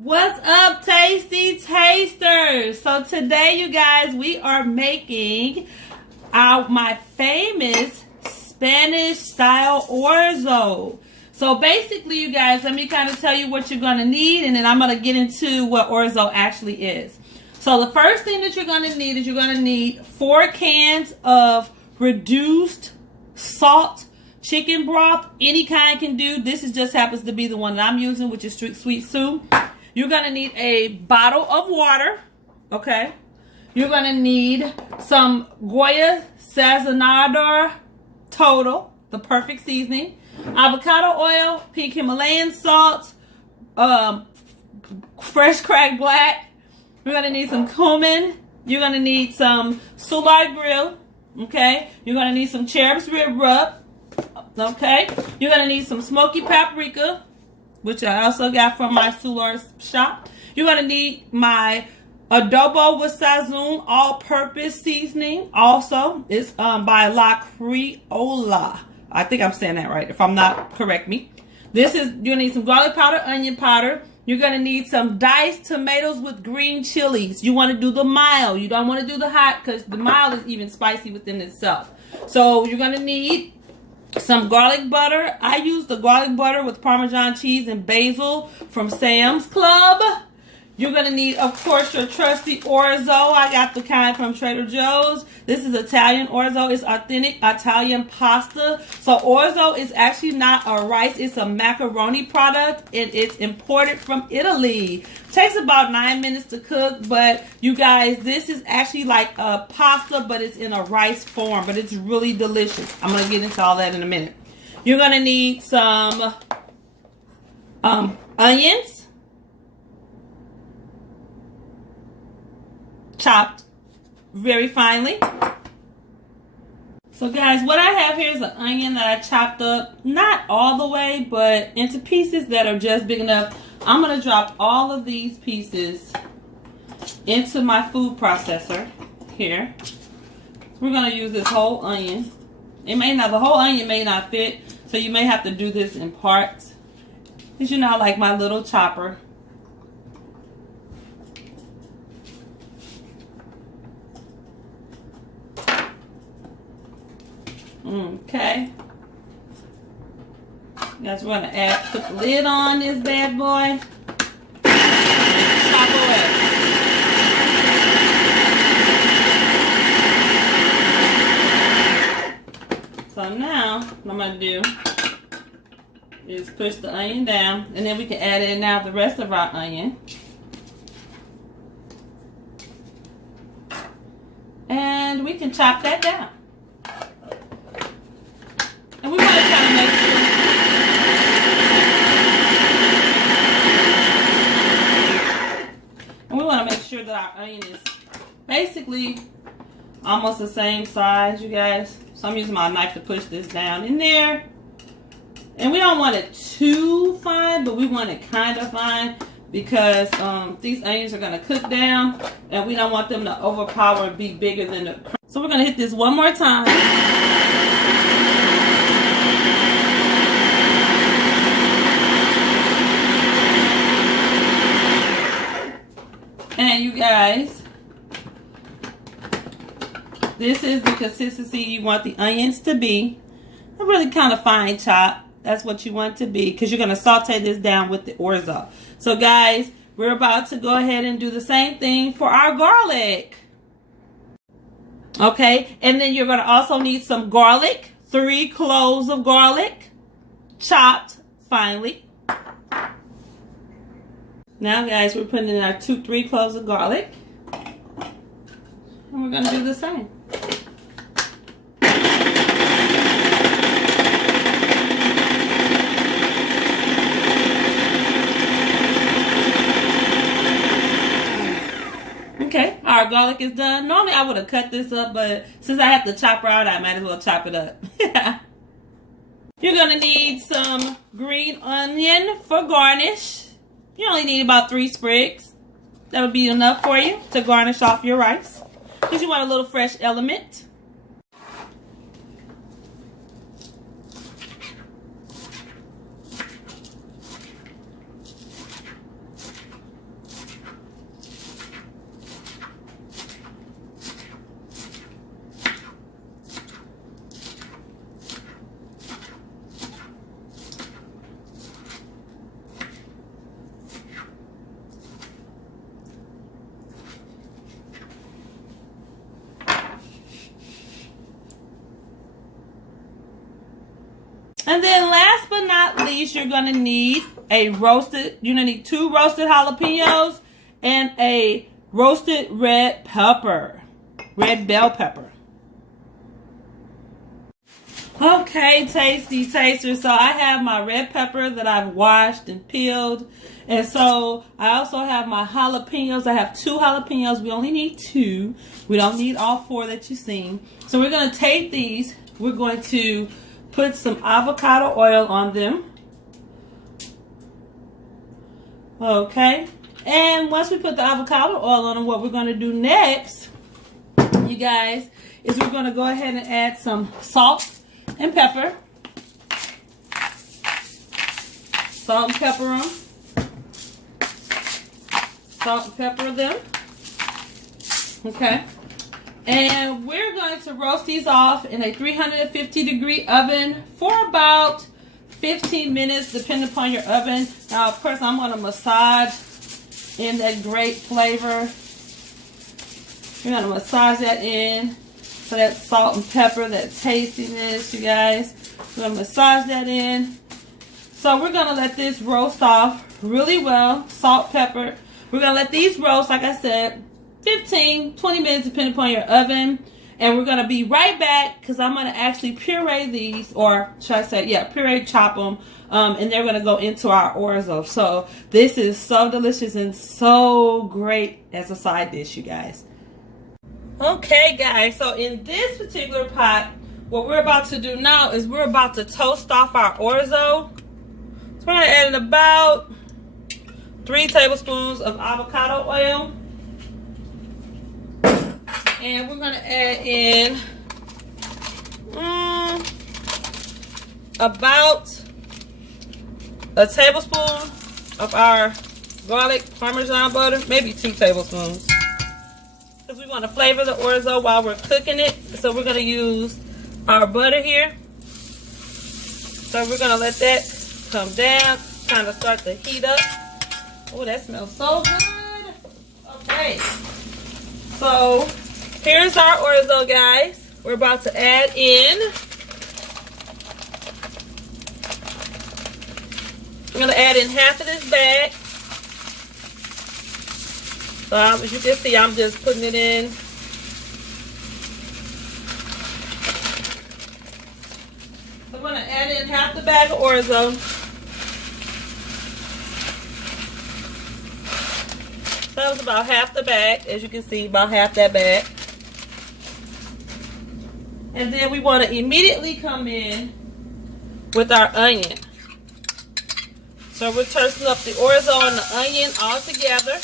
What's up, tasty tasters? So today, you guys, we are making my famous Spanish style orzo. So basically, you guys, let me kind of tell you what you're going to need, and then I'm going to get into what orzo actually is. So the first thing that you're going to need is you're going to need 4 cans of reduced salt chicken broth. Any kind can do. This just happens to be the one that I'm using, which is sweet Sue. You're going to need a bottle of water, okay? You're going to need some Goya Sazonador Total, the perfect seasoning, avocado oil, pink Himalayan salt, fresh cracked black. You're going to need some cumin. You're going to need some Soulard Grill, okay? You're going to need some Cherub's Rib Rub, okay? You're going to need some smoky paprika, which I also got from my Soulard shop. You're going to need my adobo with sazon all-purpose seasoning. Also, it's by La Criolla. I think I'm saying that right. If I'm not, correct me. You're going to need some garlic powder, onion powder. You're going to need some diced tomatoes with green chilies. You want to do the mild. You don't want to do the hot because the mild is even spicy within itself. So you're going to need some garlic butter. I use the garlic butter with Parmesan cheese and basil from Sam's Club. You're going to need, of course, your trusty orzo. I got the kind from Trader Joe's. This is Italian orzo. It's authentic Italian pasta. So orzo is actually not a rice. It's a macaroni product, and it's imported from Italy. Takes about 9 minutes to cook, but you guys, this is actually like a pasta, but it's in a rice form, but it's really delicious. I'm going to get into all that in a minute. You're going to need some onions, chopped very finely. So guys, what I have here is an onion that I chopped up, not all the way, but into pieces that are just big enough. I'm going to drop all of these pieces into my food processor here. We're going to use this whole onion. The whole onion may not fit, so you may have to do this in parts. Because you know, I like my little chopper. Okay. Guys, we're going to put the lid on this bad boy. Chop away. So now, what I'm going to do is push the onion down, and then we can add in now the rest of our onion. And we can chop that down. And we want to kind of make sure. And we want to make sure that our onion is basically almost the same size, you guys. So I'm using my knife to push this down in there. And we don't want it too fine, but we want it kind of fine because these onions are going to cook down, and we don't want them to overpower and be bigger than the. So we're going to hit this one more time. And you guys, this is the consistency you want the onions to be. A really kind of fine chop. That's what you want to be, because you're going to saute this down with the orzo. So guys, we're about to go ahead and do the same thing for our garlic. Okay, and then you're going to also need some garlic. 3 cloves of garlic, chopped finely. Now guys, we're putting in our 3 cloves of garlic. And we're going to do the same. Okay, our garlic is done. Normally I would have cut this up, but since I have to chop her out, I might as well chop it up. You're going to need some green onion for garnish. You only need about 3 sprigs. That'll be enough for you to garnish off your rice, because you want a little fresh element. And then last but not least, you're gonna need you're gonna need 2 roasted jalapenos and a roasted red bell pepper. Okay, tasty tasters. So I have my red pepper that I've washed and peeled. And so I also have my jalapenos. I have 2 jalapenos. We only need 2. We don't need all 4 that you've seen. So we're going to take these. We're going to put some avocado oil on them. Okay. And once we put the avocado oil on them, what we're going to do next, you guys, is we're going to go ahead and add some salt and pepper. Salt and pepper them. Salt and pepper them. Okay. And we're going to roast these off in a 350-degree oven for about 15 minutes, depending upon your oven. Now, of course, I'm going to massage in that great flavor. We're going to massage that in. So that salt and pepper, that tastiness, you guys. We're going to massage that in. So we're going to let this roast off really well. Salt, pepper. We're going to let these roast, like I said, 15, 20 minutes depending upon your oven. And we're going to be right back because I'm going to actually puree these, or should I say, yeah, puree, chop them. And they're going to go into our orzo. So this is so delicious and so great as a side dish, you guys. Okay, guys, so in this particular pot, what we're about to do now is we're about to toast off our orzo. So we're going to add in about 3 tablespoons of avocado oil. And we're going to add in about a tablespoon of our garlic parmesan butter, maybe 2 tablespoons. Because we want to flavor the orzo while we're cooking it. So we're going to use our butter here. So we're going to let that come down, kind of start to heat up. Oh, that smells so good. Okay. So here's our orzo, guys. We're about to add in. I'm going to add in half of this bag. So as you can see, I'm just putting it in. So I'm going to add in half the bag of orzo. So that was about half the bag. As you can see, about half that bag. And then we want to immediately come in with our onion. So we're toasting up the orzo and the onion all together.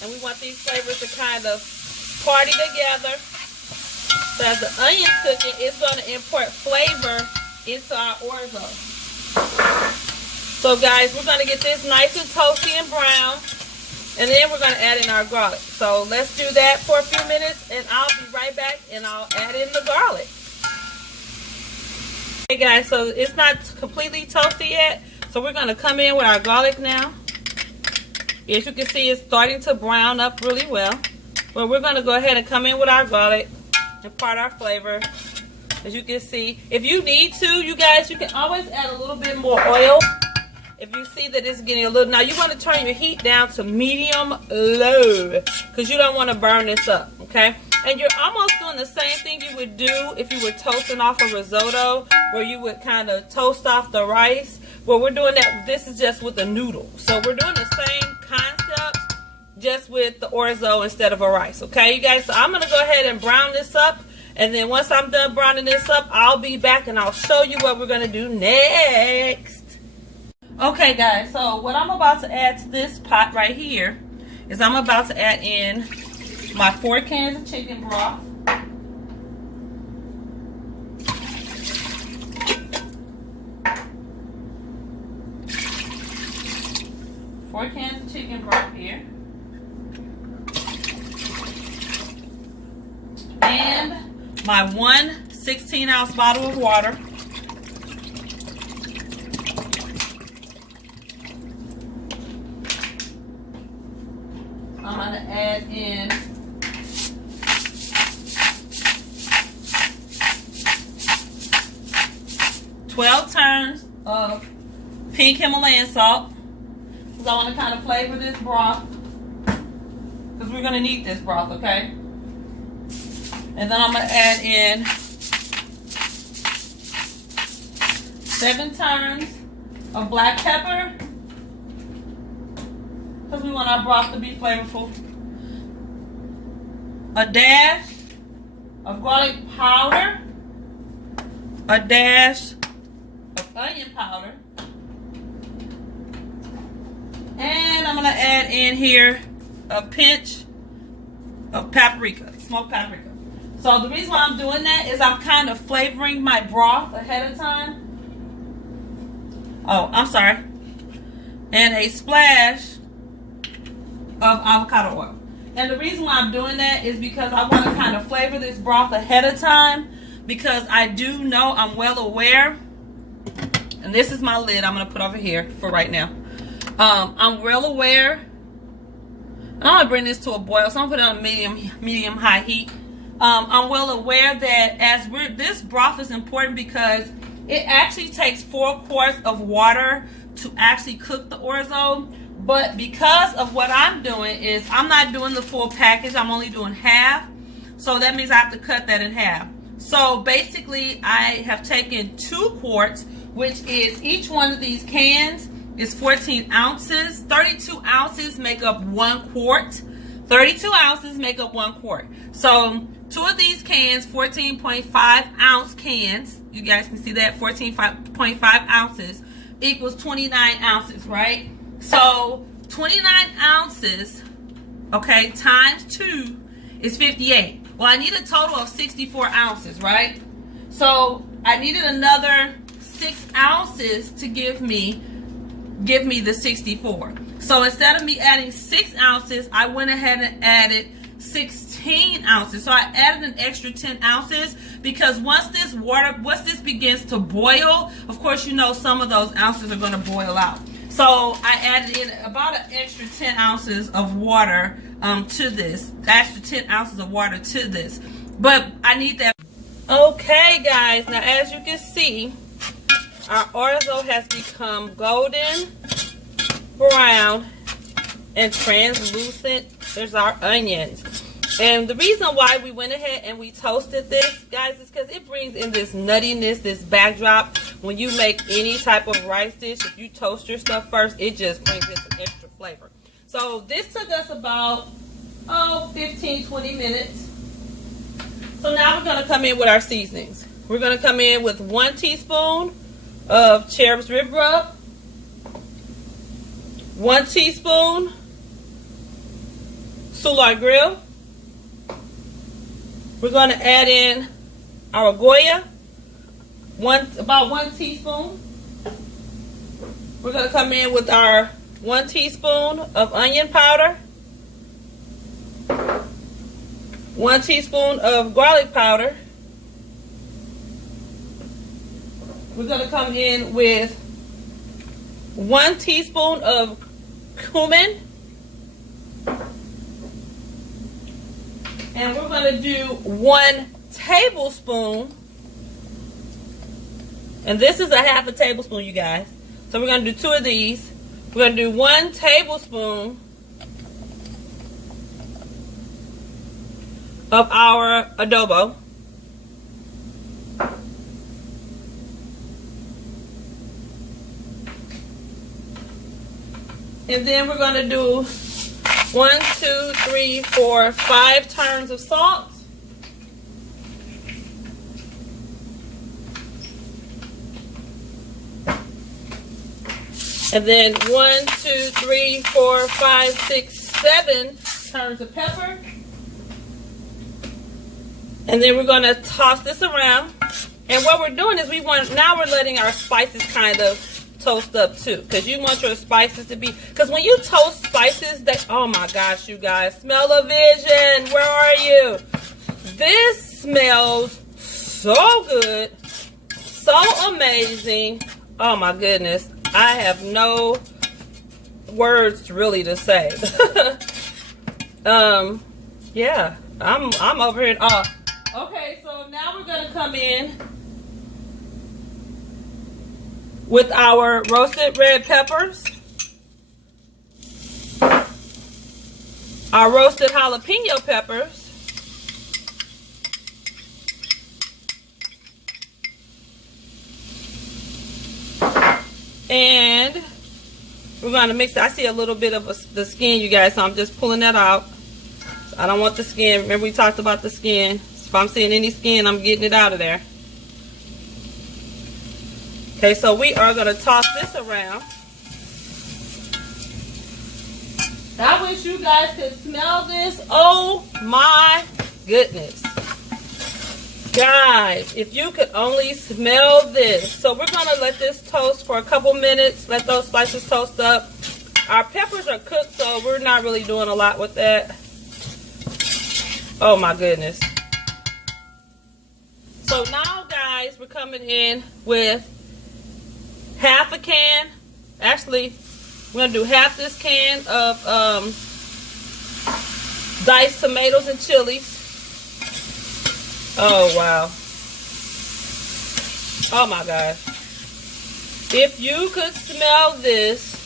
And we want these flavors to kind of party together. So as the onion's cooking, it's going to impart flavor into our orzo. So guys, we're going to get this nice and toasty and brown. And then we're going to add in our garlic. So let's do that for a few minutes. And I'll be right back and I'll add in the garlic. Okay guys, so it's not completely toasty yet. So we're going to come in with our garlic now. As you can see, it's starting to brown up really well. But we're going to go ahead and come in with our garlic, impart our flavor. As you can see, if you need to, you guys, you can always add a little bit more oil. If you see that it's getting a little, now you want to turn your heat down to medium low because you don't want to burn this up, okay? And you're almost doing the same thing you would do if you were toasting off a risotto, where you would kind of toast off the rice. Well, we're doing that, this is just with a noodle. So we're doing the same concept, just with the orzo instead of a rice, okay, you guys? So I'm going to go ahead and brown this up. And then once I'm done browning this up, I'll be back and I'll show you what we're going to do next. Okay, guys, so what I'm about to add to this pot right here is I'm about to add in my 4 cans of chicken broth. Four cans of chicken broth here. And my 1 16-ounce bottle of water. I'm going to add in 12 turns of pink Himalayan salt, because I want to kind of flavor this broth, because we're going to need this broth, okay? And then I'm going to add in 7 turns of black pepper, because we want our broth to be flavorful. A dash of garlic powder, a dash of onion powder, and I'm going to add in here a pinch of paprika, smoked paprika. So the reason why I'm doing that is I'm kind of flavoring my broth ahead of time. Oh, I'm sorry. And a splash of avocado oil. And the reason why I'm doing that is because I want to kind of flavor this broth ahead of time, because I do know, I'm well aware, and this is my lid I'm going to put over here for right now. I'm well aware, I'm going to bring this to a boil, so I'm going to put it on medium high heat. I'm well aware that this broth is important because it actually takes 4 quarts of water to actually cook the orzo. But because of what I'm doing is I'm not doing the full package, I'm only doing half. So that means I have to cut that in half. So basically I have taken 2 quarts, which is, each one of these cans is 14 ounces. 32 ounces make up 1 quart. 32 ounces make up 1 quart. So 2 of these cans, 14.5 ounce cans, you guys can see that, 14.5 ounces equals 29 ounces, right? So 29 ounces, okay, times 2 is 58. Well, I need a total of 64 ounces, right? So I needed another 6 ounces to give me the 64. So instead of me adding 6 ounces, I went ahead and added 16 ounces. So I added an extra 10 ounces because once this begins to boil, of course, you know, some of those ounces are going to boil out. So I added in about an extra 10 ounces of water to this. Extra 10 ounces of water to this. But I need that. Okay, guys. Now, as you can see, our orzo has become golden brown and translucent. There's our onions. And the reason why we went ahead and we toasted this, guys, is because it brings in this nuttiness, this backdrop. When you make any type of rice dish, if you toast your stuff first, it just brings in some extra flavor. So this took us about, 15, 20 minutes. So now we're going to come in with our seasonings. We're going to come in with 1 teaspoon of cherub's rib rub, 1 teaspoon Soulard Grill. We're going to add in our Goya, about 1 teaspoon. We're going to come in with our 1 teaspoon of onion powder, 1 teaspoon of garlic powder. We're going to come in with 1 teaspoon of cumin. And we're going to do 1 tablespoon. And this is a half a tablespoon, you guys. So we're going to do 2 of these. We're going to do 1 tablespoon of our adobo. And then we're going to do 1, 2, 3, 4, 5 turns of salt. And then 1, 2, 3, 4, 5, 6, 7 turns of pepper. And then we're going to toss this around. And what we're doing is now we're letting our spices kind of toast up too, because you want your spices to be, because when you toast spices, oh my gosh, you guys, smell-o-vision, where are you? This smells so good, so amazing. Oh my goodness, I have no words really to say. Yeah, I'm over here in awe. Okay, so now we're gonna come in with our roasted red peppers, our roasted jalapeno peppers, and we're going to mix it. I see a little bit of the skin, you guys, so I'm just pulling that out. I don't want the skin. Remember we talked about the skin. If I'm seeing any skin, I'm getting it out of there. Okay, so we are going to toss this around. I wish you guys could smell this. Oh my goodness. Guys, if you could only smell this. So we're going to let this toast for a couple minutes. Let those spices toast up. Our peppers are cooked, so we're not really doing a lot with that. Oh my goodness. So now, guys, we're coming in with half a can. Actually, we're going to do half this can of diced tomatoes and chilies. Oh, wow. Oh, my gosh. If you could smell this,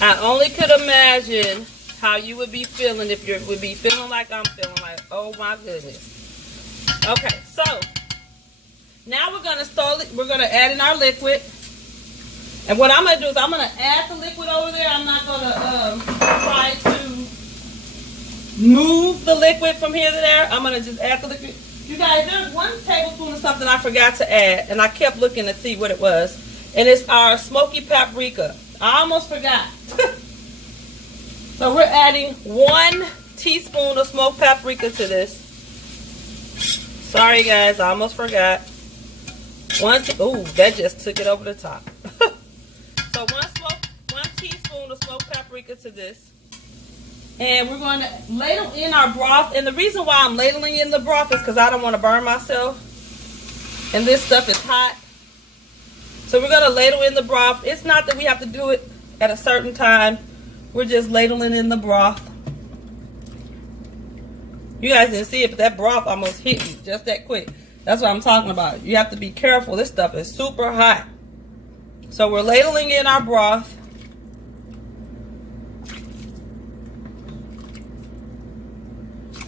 I only could imagine how you would be feeling if you would be feeling like I'm feeling like, oh, my goodness. Okay, so now we're going to add in our liquid. And what I'm going to do is I'm going to add the liquid over there. I'm not going to try to move the liquid from here to there. I'm going to just add the liquid. You guys, there's 1 tablespoon of something I forgot to add, and I kept looking to see what it was. And it's our smoky paprika. I almost forgot. So we're adding 1 teaspoon of smoked paprika to this. Sorry guys, I almost forgot. Ooh, that just took it over the top. So 1 teaspoon of smoked paprika to this. And we're going to ladle in our broth. And the reason why I'm ladling in the broth is because I don't want to burn myself. And this stuff is hot. So we're going to ladle in the broth. It's not that we have to do it at a certain time. We're just ladling in the broth. You guys didn't see it, but that broth almost hit me just that quick. That's what I'm talking about. You have to be careful. This stuff is super hot. So we're ladling in our broth.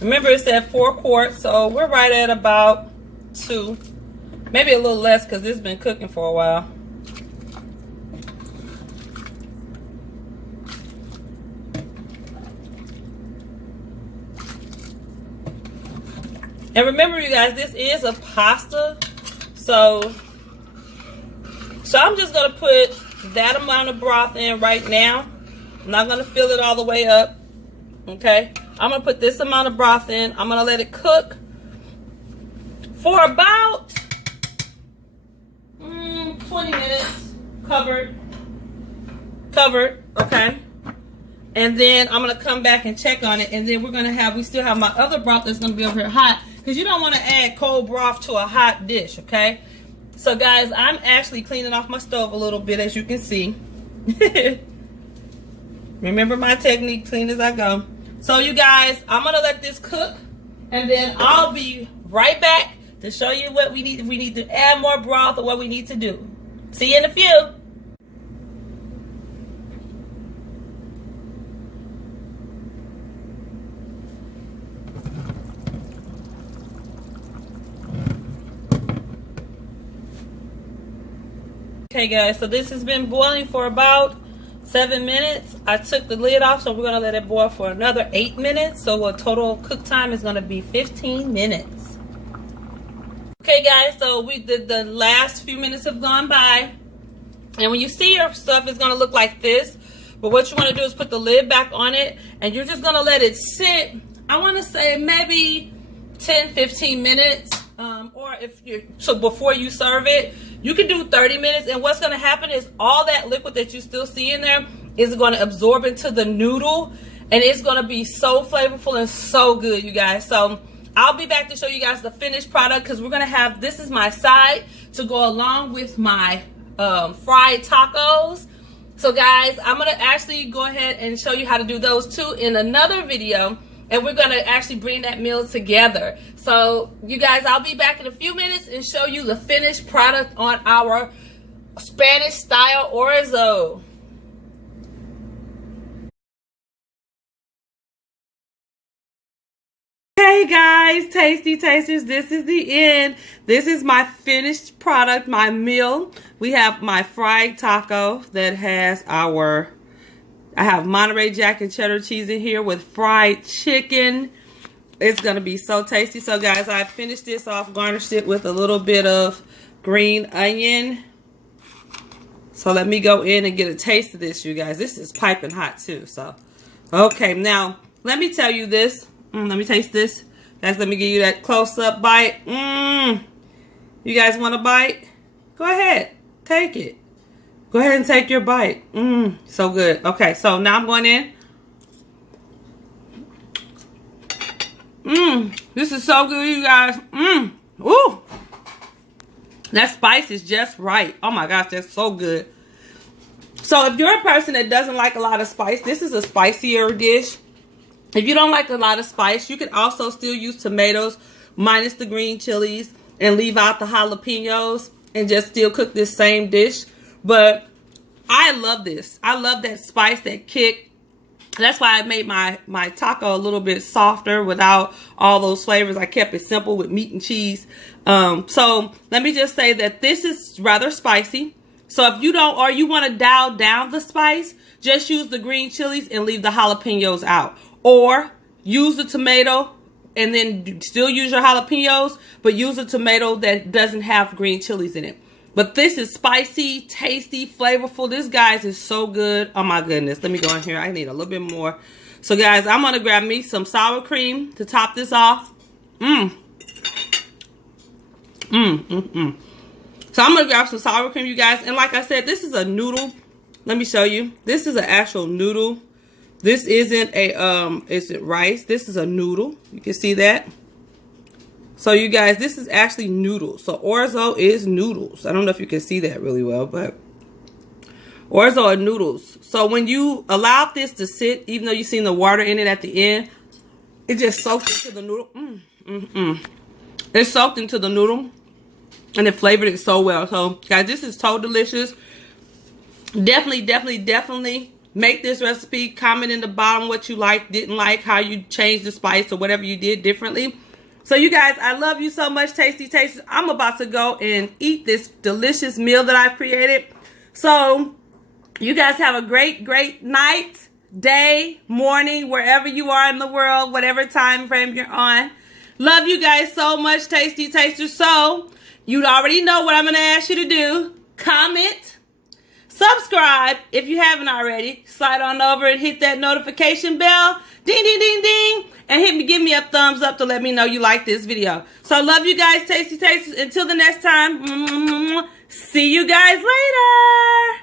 Remember it said 4 quarts, so we're right at about 2. Maybe a little less because this has been cooking for a while. And remember, you guys, this is a pasta. So I'm just going to put that amount of broth in right now. I'm not going to fill it all the way up. Okay? I'm going to put this amount of broth in. I'm going to let it cook for about 20 minutes. Covered. Okay? And then I'm going to come back and check on it. And then we still have my other broth that's going to be over here hot. Because you don't want to add cold broth to a hot dish, okay? So, guys, I'm actually cleaning off my stove a little bit, as you can see. Remember my technique, clean as I go. So, you guys, I'm going to let this cook. And then I'll be right back to show you what we need. If we need to add more broth or what we need to do. See you in a few. Okay guys, so this has been boiling for about 7 minutes. I took the lid off, so we're going to let it boil for another 8 minutes. So a total cook time is going to be 15 minutes. Okay guys, so the last few minutes have gone by. And when you see your stuff, it's going to look like this. But what you want to do is put the lid back on it. And you're just going to let it sit, I want to say maybe 10-15 minutes. Or before you serve it, you can do 30 minutes. And what's going to happen is all that liquid that you still see in there is going to absorb into the noodle. And it's going to be so flavorful and so good, you guys. So I'll be back to show you guys the finished product, because we're going to have, this is my side to go along with my fried tacos. So guys, I'm going to actually go ahead and show you how to do those too in another video. And we're going to actually bring that meal together. So, you guys, I'll be back in a few minutes and show you the finished product on our Spanish style orzo. Hey guys, tasty tasters, this is the end. This is my finished product, my meal. We have my fried taco that has I have Monterey Jack and cheddar cheese in here with fried chicken. It's gonna be so tasty. So guys, I finished this off, garnished it with a little bit of green onion. So let me go in and get a taste of this, you guys. This is piping hot too. So, okay, now let me tell you this. Let me taste this. Guys, let me give you that close-up bite. You guys want a bite? Go ahead. Take it. Go ahead and take your bite. So good. Okay, so now I'm going in. This is so good, you guys. Ooh. That spice is just right. Oh my gosh, that's so good. So if you're a person that doesn't like a lot of spice, this is a spicier dish. If you don't like a lot of spice, you can also still use tomatoes minus the green chilies and leave out the jalapenos and just still cook this same dish. But I love this. I love that spice, that kick. That's why I made my taco a little bit softer without all those flavors. I kept it simple with meat and cheese. So let me just say that this is rather spicy. So if you don't, or you want to dial down the spice, just use the green chilies and leave the jalapenos out. Or use the tomato and then still use your jalapenos, but use a tomato that doesn't have green chilies in it. But this is spicy, tasty, flavorful. This, guys, is so good. Oh, my goodness. Let me go in here. I need a little bit more. So, guys, I'm going to grab me some sour cream to top this off. So, I'm going to grab some sour cream, you guys. And like I said, this is a noodle. Let me show you. This is an actual noodle. This isn't rice. This is a noodle. You can see that. So you guys, this is actually noodles. So orzo is noodles. I don't know if you can see that really well, but orzo are noodles. So when you allow this to sit, even though you've seen the water in it at the end, it just soaks into the noodle. It's soaked into the noodle and it flavored it so well. So guys, this is so delicious. Definitely make this recipe. Comment in the bottom what you liked, didn't like, how you changed the spice or whatever you did differently. So you guys, I love you so much, tasty tasters. I'm about to go and eat this delicious meal that I've created. So you guys have a great night, day, morning, wherever you are in the world, whatever time frame you're on. Love you guys so much, tasty tasters. So you already know what I'm going to ask you to do. Comment, subscribe if you haven't already. Slide on over and hit that notification bell. Ding, ding, ding, ding. And give me a thumbs up to let me know you like this video. So love you guys, tasty tasters. Until the next time, see you guys later.